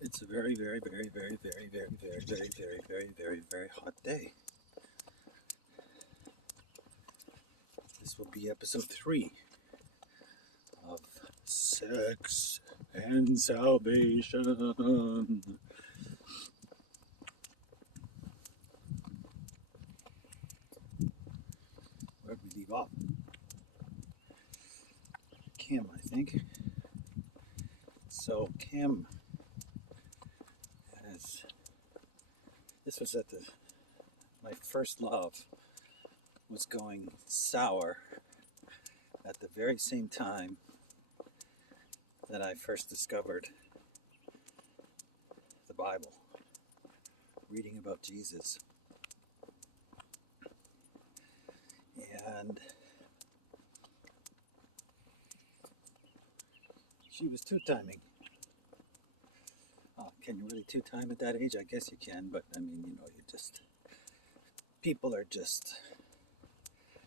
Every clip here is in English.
It's a very, very, very, very, very, very, very, very, very, very, very, very hot day. This will be episode 3 of Sex and Salvation. Where'd we leave off? Kim, I think. So Kim has, this was at my first love was going sour at the very same time that I first discovered the Bible, reading about Jesus. And she was two-timing. Can you really two-time at that age? I guess you can, but I mean, people are just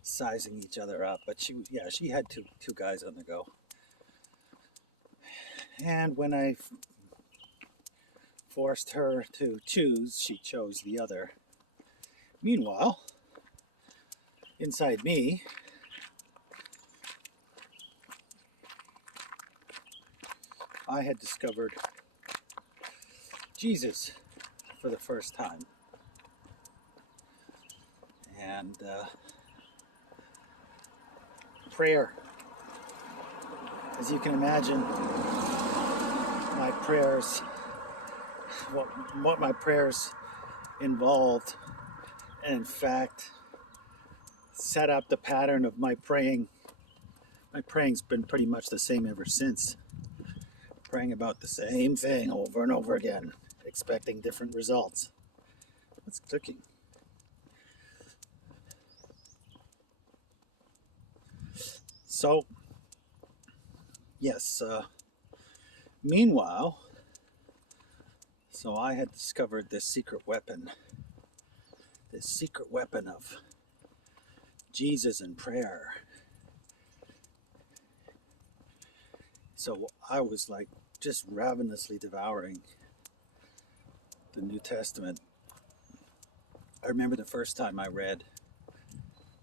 sizing each other up. But she had two guys on the go. And when I forced her to choose, she chose the other. Meanwhile, inside me, I had discovered Jesus for the first time. And prayer. As you can imagine, my prayers, what my prayers involved, and in fact, set up the pattern of my praying. My praying's been pretty much the same ever since. Praying about the same thing over and over again, expecting different results. What's cooking? So, yes, meanwhile, so I had discovered this secret weapon of Jesus and prayer. So I was like just ravenously devouring the New Testament. I remember the first time I read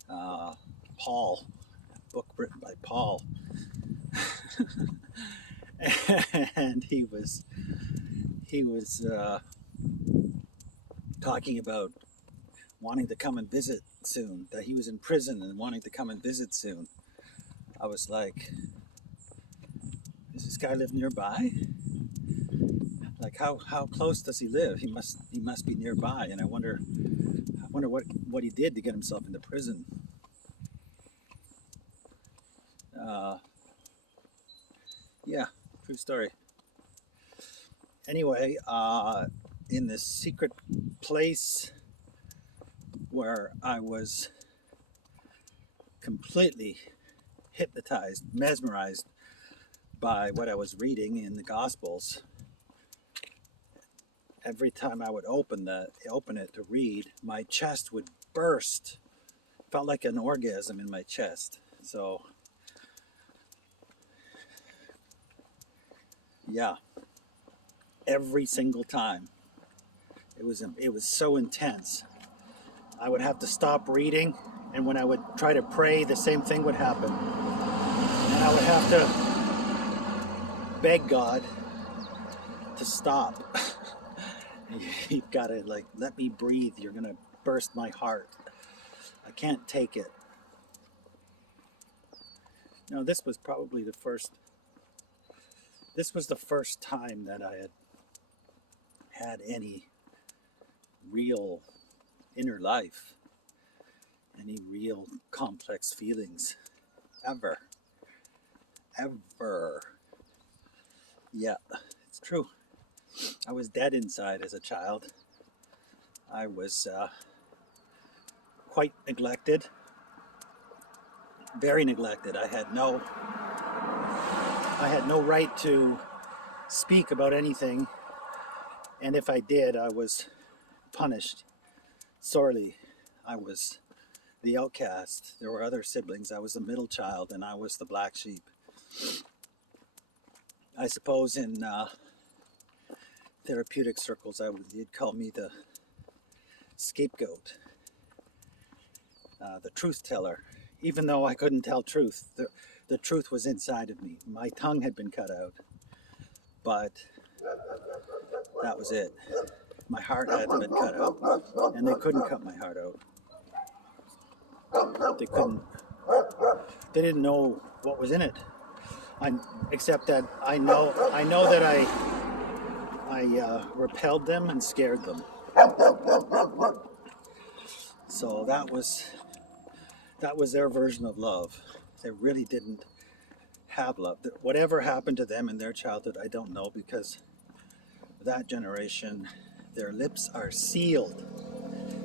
Paul, a book written by Paul, and he was talking about wanting to come and visit soon, that he was in prison and wanting to come and visit soon. I was like, does this guy live nearby? Like, how close does he live? He must be nearby. And I wonder what he did to get himself into prison. Yeah, true story. Anyway, in this secret place where I was completely hypnotized, mesmerized by what I was reading in the Gospels, every time I would open it to read, my chest would burst. Felt like an orgasm in my chest. So, yeah, every single time. It was so intense. I would have to stop reading, and when I would try to pray, the same thing would happen. And I would have to beg God to stop. You've got to, like, let me breathe. You're going to burst my heart. I can't take it. Now, this was the first time that I had any real inner life, any real complex feelings, ever. Yeah, it's true. I was dead inside as a child. I was quite neglected, very neglected. I had no right to speak about anything, and if I did, I was punished sorely. I was the outcast. There were other siblings. I was the middle child, and I was the black sheep. I suppose in therapeutic circles, you'd call me the scapegoat, the truth teller. Even though I couldn't tell truth, the truth was inside of me. My tongue had been cut out, but that was it. My heart hadn't been cut out, and they couldn't cut my heart out. They couldn't. They didn't know what was in it. Except that I know that I repelled them and scared them. So that was their version of love. They really didn't have love. Whatever happened to them in their childhood, I don't know, because that generation, their lips are sealed.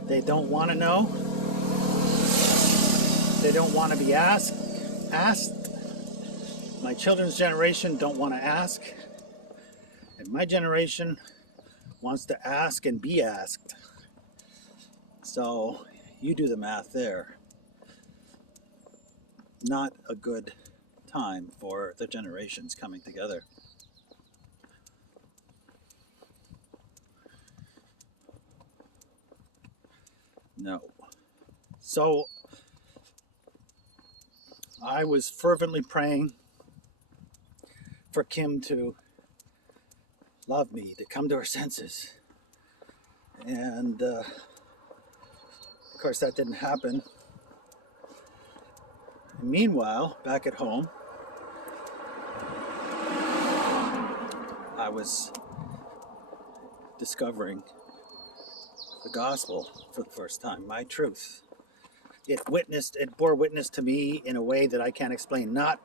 They don't want to know. They don't want to be asked. My children's generation don't want to ask. And my generation wants to ask and be asked. So you do the math there. Not a good time for the generations coming together. No. So I was fervently praying for Kim to love me, to come to her senses. And of course that didn't happen. And meanwhile, back at home, I was discovering the gospel for the first time, my truth. It bore witness to me in a way that I can't explain. Not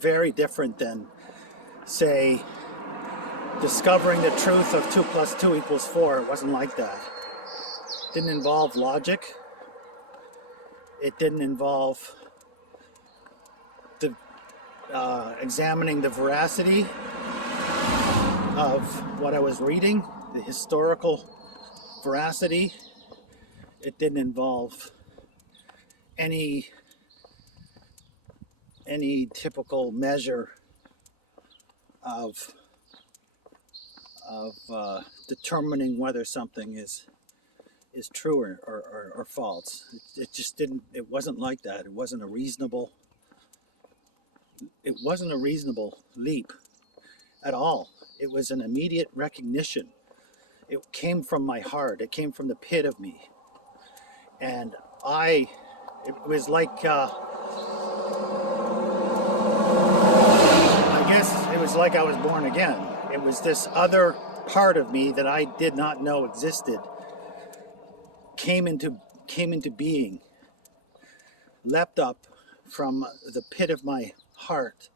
very different than, say, discovering the truth of 2 + 2 = 4. It wasn't like that. It didn't involve logic. It didn't involve examining the veracity of what I was reading, the historical veracity. It didn't involve any typical measure of determining whether something is true or false. It just didn't. It wasn't like that. It wasn't a reasonable leap at all. It was an immediate recognition. It came from my heart. It came from the pit of me, and it was like, I guess it was like I was born again. It was this other part of me that I did not know existed, came into being, leapt up from the pit of my heart.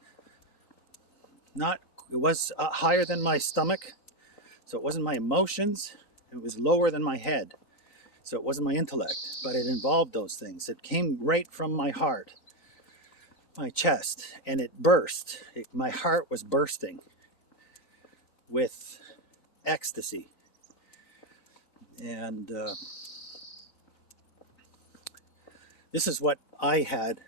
It was higher than my stomach, so it wasn't my emotions. It was lower than my head, so it wasn't my intellect, but it involved those things. It came right from my heart, my chest, and it burst. My heart was bursting with ecstasy. And this is what I had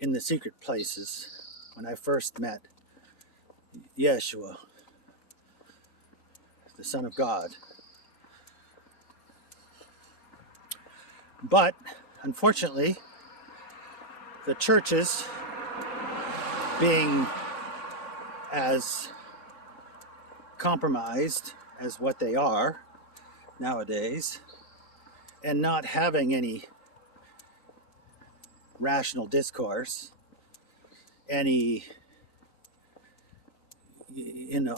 in the secret places when I first met Yeshua, the Son of God. But unfortunately, the churches, being as compromised as what they are nowadays, and not having any rational discourse, any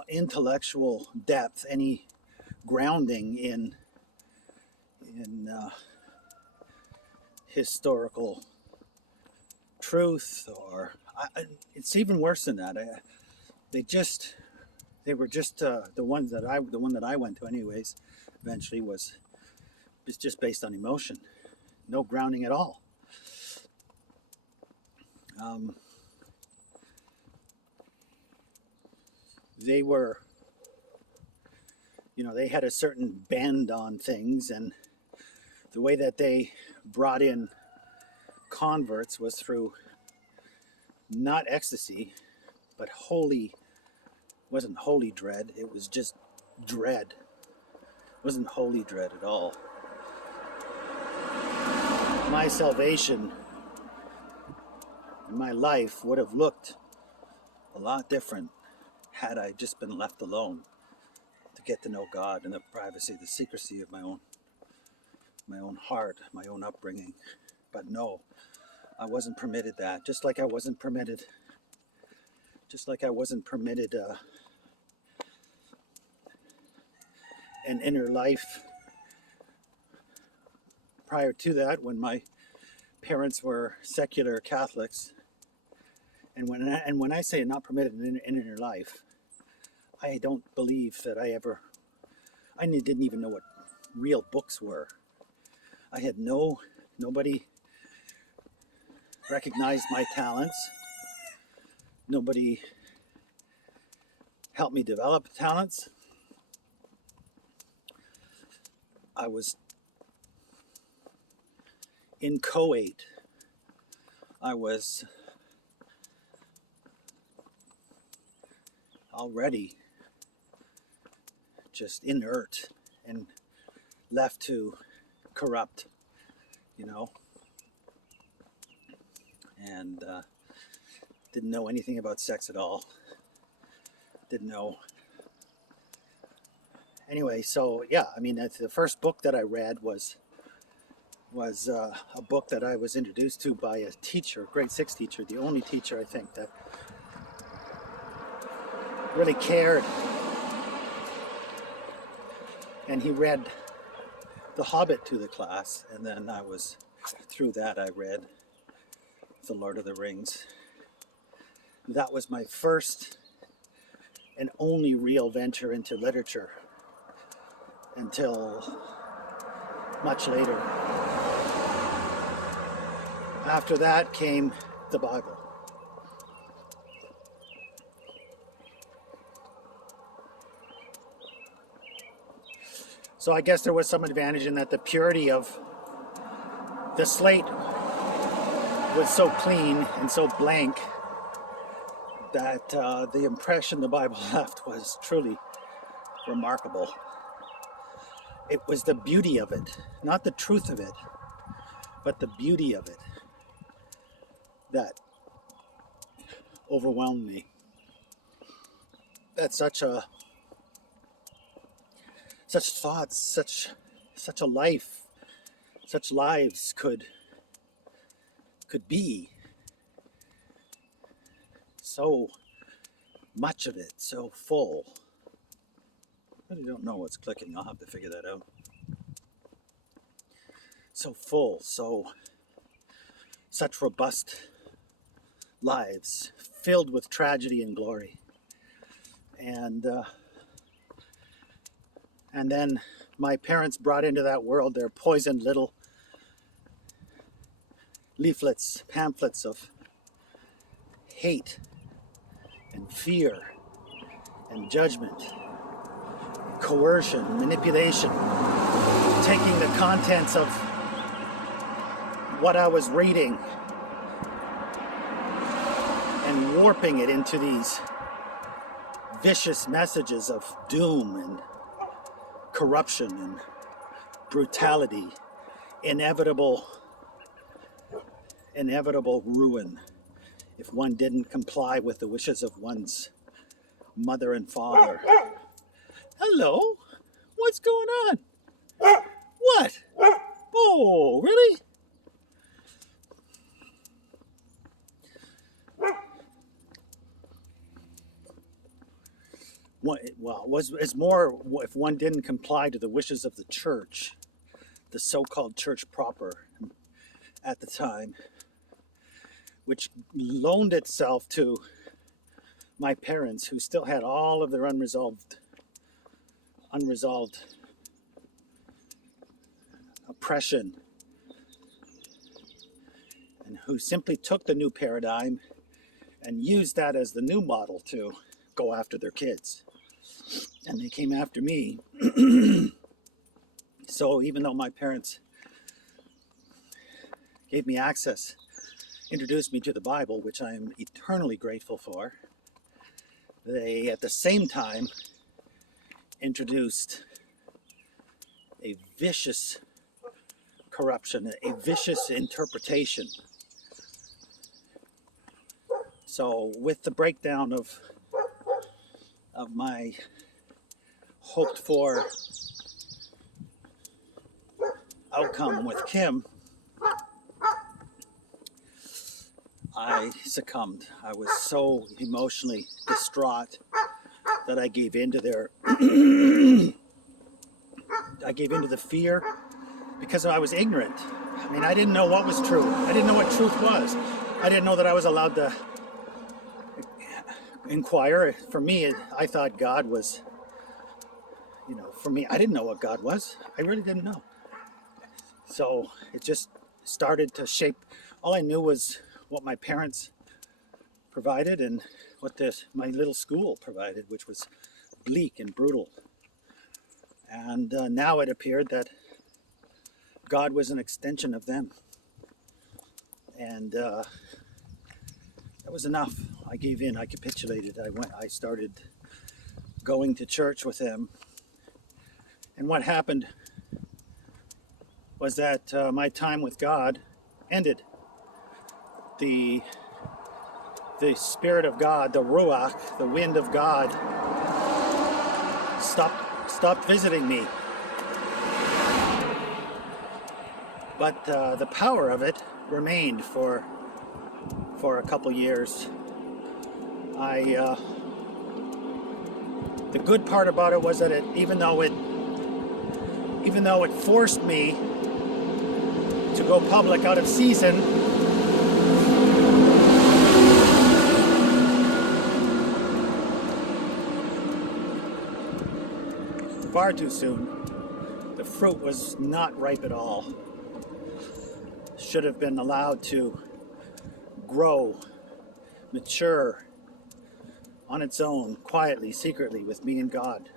intellectual depth, any grounding in historical truth, or it's even worse than that. They were just the one that I went to, anyways. Eventually was just based on emotion, no grounding at all. They were, they had a certain bend on things, and the way that they brought in converts was through not ecstasy, but wasn't holy dread. It was just dread. It wasn't holy dread at all. My salvation and my life would have looked a lot different had I just been left alone to get to know God in the privacy, the secrecy of my own heart, my own upbringing. But no, I wasn't permitted that. Just like I wasn't permitted an inner life prior to that, when my parents were secular Catholics. And when I say not permitted an inner life, I don't believe that I didn't even know what real books were. I had nobody recognized my talents. Nobody helped me develop talents. I was inchoate. I was already just inert and left to corrupt, and didn't know anything about sex at all. Didn't know. Anyway, so yeah, I mean, the first book that I read was a book that I was introduced to by a teacher, grade 6 teacher, the only teacher I think that really cared. And he read The Hobbit to the class, and then through that I read The Lord of the Rings. That was my first and only real venture into literature until much later. After that came the Bible. So I guess there was some advantage in that. The purity of the slate was so clean and so blank that the impression the Bible left was truly remarkable. It was the beauty of it, not the truth of it, but the beauty of it that overwhelmed me. That such thoughts, such a life, such lives could be. So much of it, so full. I really don't know what's clicking. I'll have to figure that out. So full, such robust lives, filled with tragedy and glory. And then my parents brought into that world their poisoned little leaflets, pamphlets of hate and fear and judgment, coercion, manipulation, taking the contents of what I was reading and warping it into these vicious messages of doom and corruption and brutality, inevitable ruin if one didn't comply with the wishes of one's mother and father. Hello? What's going on? What? Oh, really? It's more if one didn't comply to the wishes of the church, the so-called church proper at the time, which loaned itself to my parents, who still had all of their unresolved oppression, and who simply took the new paradigm and used that as the new model to go after their kids. And they came after me. So even though my parents gave me access, introduced me to the Bible, which I am eternally grateful for, they at the same time introduced a vicious corruption, a vicious interpretation. So with the breakdown of my hoped for outcome with Kim, I succumbed. I was so emotionally distraught that I gave into their I gave into the fear because I was ignorant. I mean, I didn't know what was true. I didn't know what truth was. I didn't know that I was allowed to inquire. For me, I thought God was, for me, I didn't know what God was. I really didn't know. So it just started to shape. All I knew was what my parents provided and what my little school provided, which was bleak and brutal. And now it appeared that God was an extension of them. And that was enough. I gave in. I capitulated. I started going to church with them. And what happened was that my time with God ended. The Spirit of God, the Ruach, the wind of God, stopped visiting me. But the power of it remained for a couple years. The good part about it was that even though it forced me to go public out of season, far too soon, the fruit was not ripe at all. Should have been allowed to grow, mature on its own, quietly, secretly, with me and God.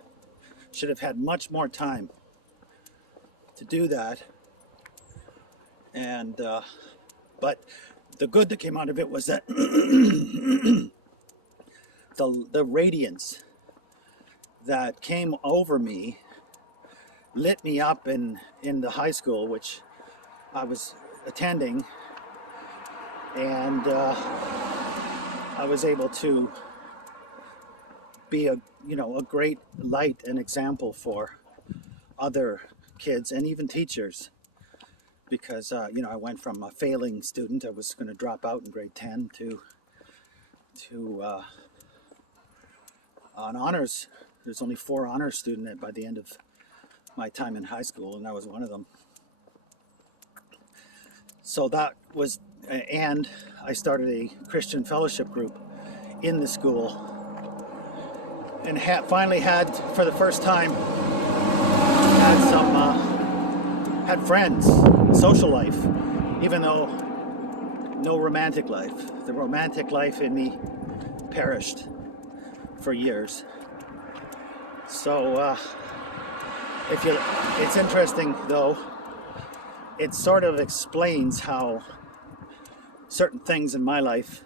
Should have had much more time to do that. And but the good that came out of it was that the radiance that came over me lit me up in the high school which I was attending, and I was able to be a great light and example for other kids and even teachers, because I went from a failing student, I was going to drop out in grade 10, to an honors. There's only 4 honors students by the end of my time in high school, and I was one of them. So that was, and I started a Christian fellowship group in the school, and finally had, for the first time, had friends, social life, even though no romantic life. The romantic life in me perished for years. So it's interesting though, it sort of explains how certain things in my life,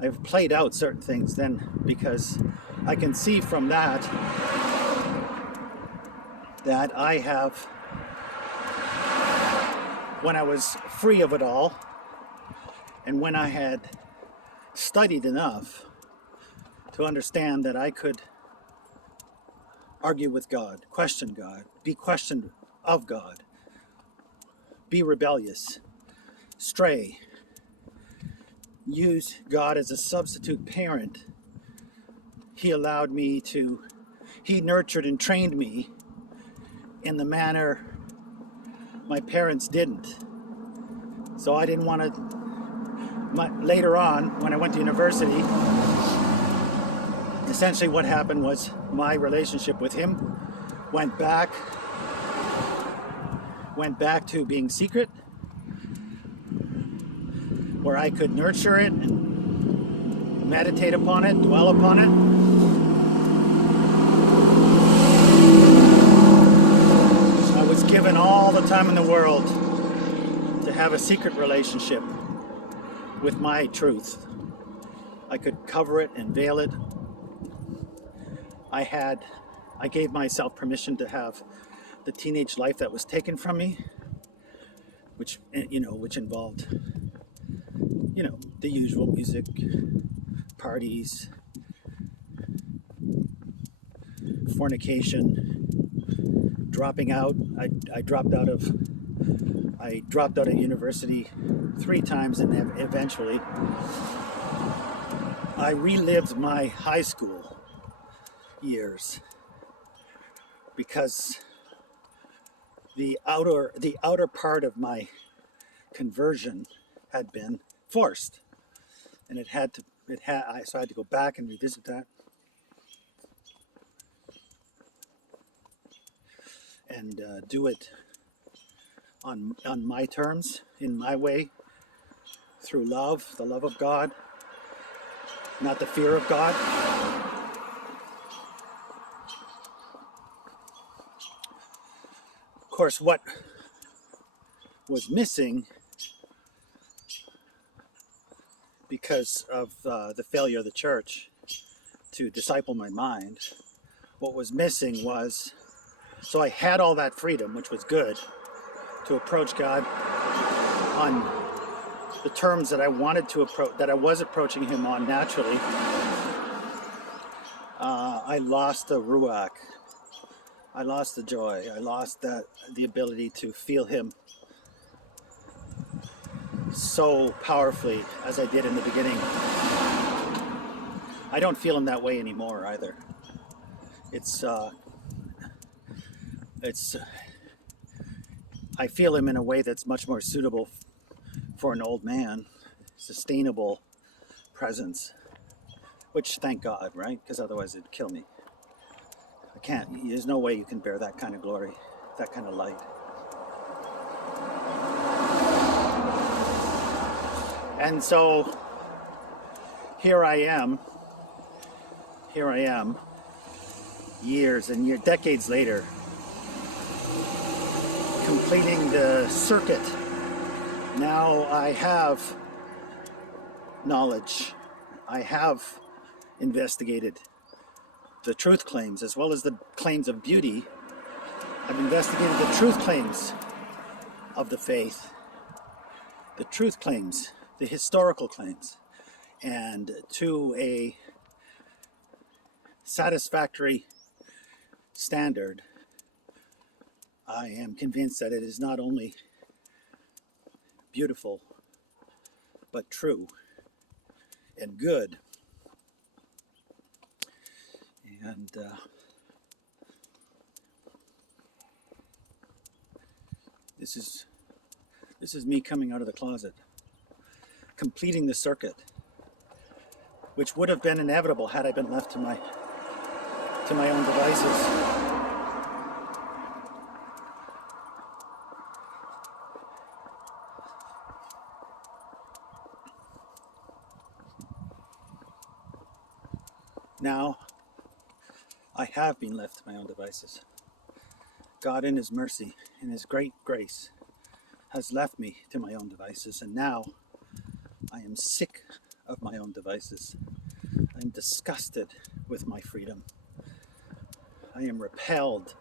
I've played out certain things then, because I can see from that I have, when I was free of it all, and when I had studied enough to understand that I could argue with God, question God, be questioned of God, be rebellious, stray, use God as a substitute parent. He nurtured and trained me in the manner my parents didn't. So I didn't want to, later on, when I went to university, essentially what happened was my relationship with him went back to being secret, where I could nurture it and meditate upon it, dwell upon it. I was given all the time in the world to have a secret relationship with my truth. I could cover it and veil it. I had I gave myself permission to have the teenage life that was taken from me, which involved, the usual music, parties, fornication, dropping out. I dropped out of university 3 times, and eventually I relived my high school years because the outer part of my conversion had been forced, and so I had to go back and revisit that, and do it on my terms, in my way, through love, the love of God, not the fear of God. Of course, what was missing, because of the failure of the church to disciple my mind, what was missing was, so I had all that freedom, which was good, to approach God on the terms that I wanted to approach, that I was approaching Him on naturally. I lost the ruach. I lost the joy. I lost the ability to feel Him so powerfully as I did in the beginning. I don't feel Him that way anymore either. I feel Him in a way that's much more suitable for an old man, sustainable presence, which, thank God, right? Because otherwise it'd kill me. I can't. There's no way you can bear that kind of glory, that kind of light. And so here I am, years and decades later, completing the circuit. Now I have knowledge. I have investigated the truth claims as well as the claims of beauty. I've investigated the truth claims of the faith, the truth claims, the historical claims, and to a satisfactory standard, I am convinced that it is not only beautiful, but true and good. And this is me coming out of the closet, completing the circuit, which would have been inevitable had I been left to my own devices. Now, I have been left to my own devices. God, in His mercy, in His great grace, has left me to my own devices, and now I am sick of my own devices. I am disgusted with my freedom. I am repelled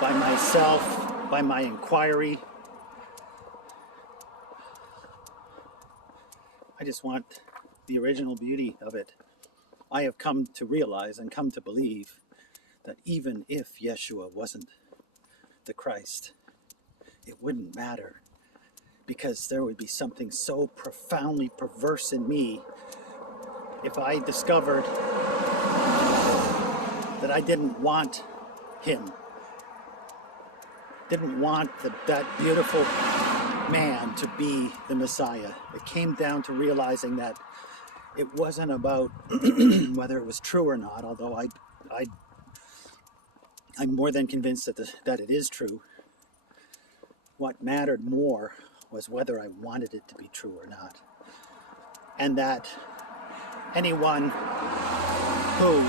by myself, by my inquiry. I just want the original beauty of it. I have come to realize and come to believe that even if Yeshua wasn't the Christ, it wouldn't matter, because there would be something so profoundly perverse in me if I discovered that I didn't want Him, didn't want that beautiful man to be the Messiah. It came down to realizing that it wasn't about whether it was true or not, although I'm more than convinced that it is true. What mattered more was whether I wanted it to be true or not. And that anyone who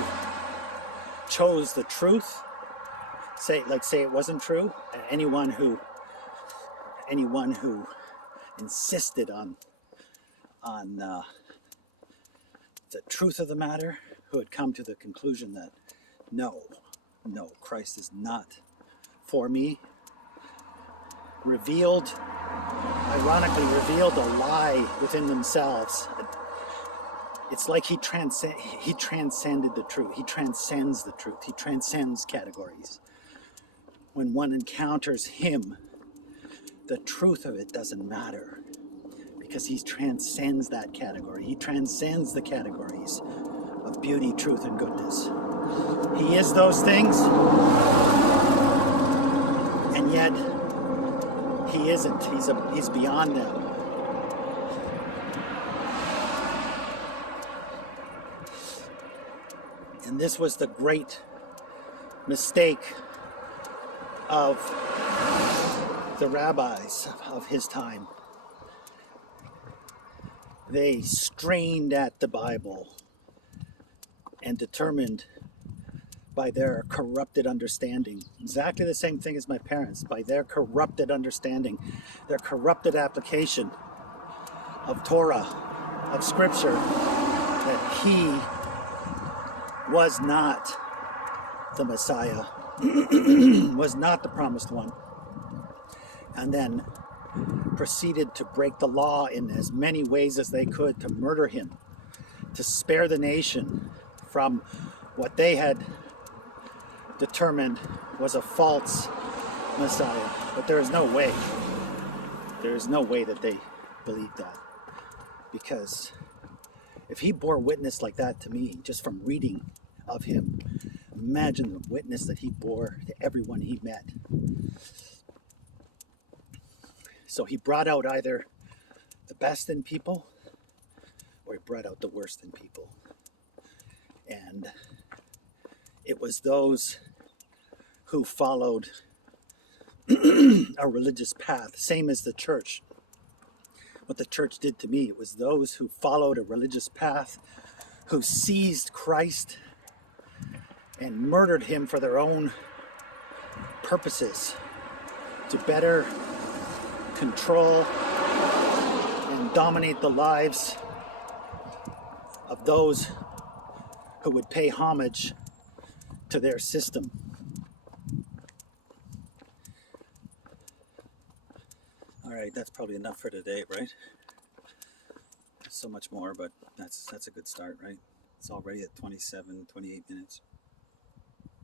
chose the truth, say it wasn't true, anyone who insisted on the truth of the matter, who had come to the conclusion that no, Christ is not for me, ironically revealed a lie within themselves. It's like he transcended the truth. He transcends the truth. He transcends categories. When one encounters him, the truth of it doesn't matter because he transcends that category. He transcends the categories of beauty, truth, and goodness. He is those things, and yet he isn't. He's beyond them. And this was the great mistake of the rabbis of his time. They strained at the Bible and determined by their corrupted understanding, exactly the same thing as my parents, by their corrupted understanding, their corrupted application of Torah, of Scripture, that he was not the Messiah, was not the promised one, and then proceeded to break the law in as many ways as they could to murder him, to spare the nation from what they had determined was a false Messiah. But there is no way that they believed that, because if he bore witness like that to me just from reading of him, imagine the witness that he bore to everyone he met. So he brought out either the best in people or he brought out the worst in people. And it was those who followed a religious path, same as the church. What the church did to me, it was those who followed a religious path, who seized Christ and murdered him for their own purposes, to better control and dominate the lives of those who would pay homage to their system. All right, that's probably enough for today, right? So much more, but that's a good start, right? It's already at 27, 28 minutes.